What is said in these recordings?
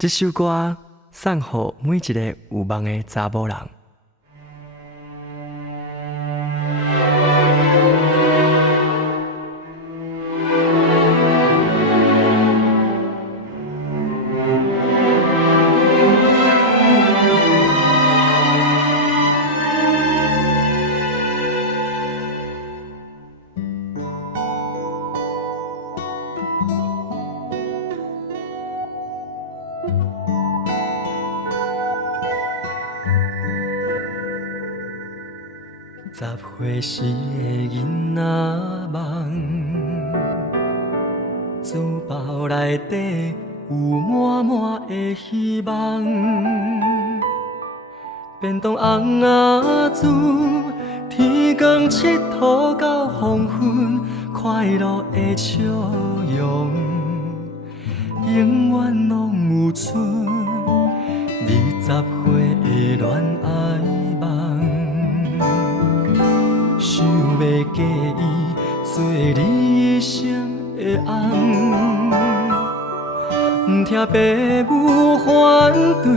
这首歌送予每一个有梦的查某人。10岁时的囡仔梦，书包内底有满满的希望。便当红仔煮，天光佚佗到黄昏，快乐的笑容，永远拢有剩。20岁的恋爱梦。想要嫁伊做你一生的翁，不听父母反对，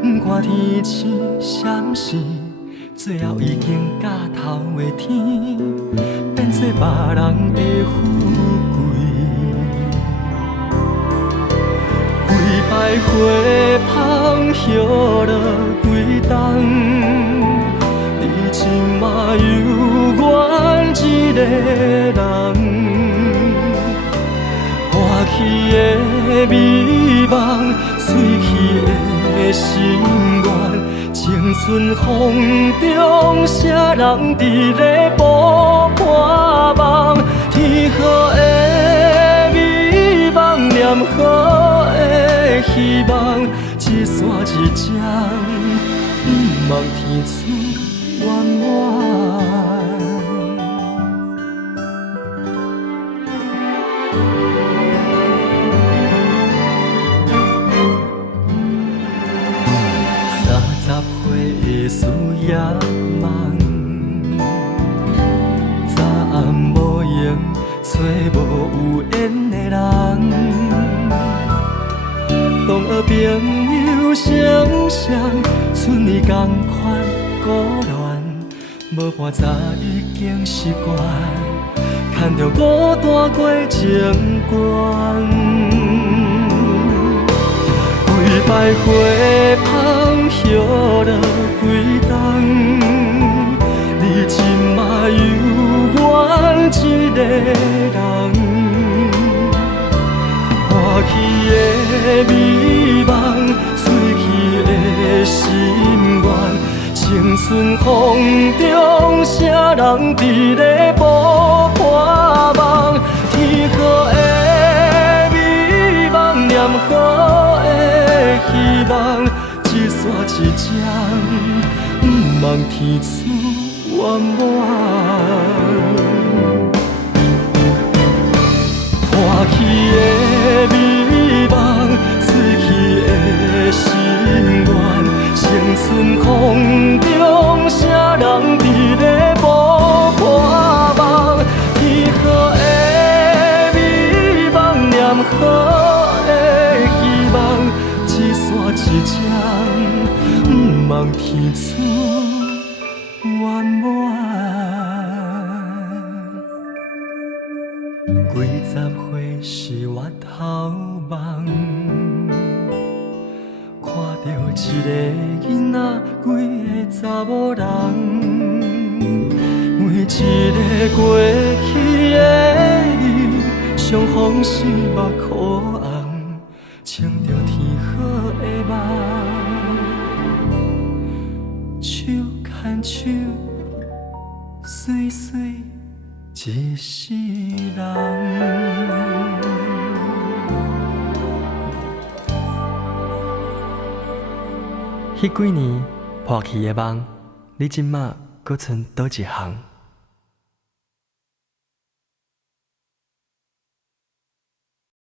不看天星闪烁，最后已经到头的天，变做别人的富贵。几摆花香落几冬。今嘛有阮一个人，欢喜的美梦，碎去的心愿，青春风中谁人伫咧捕破梦？天好的美梦，念好的希望，一线一针，不望天出。圆满30岁的事业梦，早暗无闲，找无有缘的人，同学朋友双双，剩你同款孤恋。无半早已经习惯，牵着孤单过情关。几摆花香落几冬，你今嘛有阮一个人，欢喜的美梦，碎去的心愿。青春风中，谁人伫咧捕破梦？天好的美梦，念好的希望，一线一针，不望天出圆满。欢喜的美梦，碎去的心愿。青春风中，谁人伫咧捕破梦？天好的美梦，念好的希望，一线一针，不望天出圆满。几十岁是月头梦。看到一个囡仔，几个查某人，每一个过去的你，相逢时目眶红，穿着天好的梦，手牵手，岁岁一世人。迄几年破去的梦，你即马搁剩倒一项？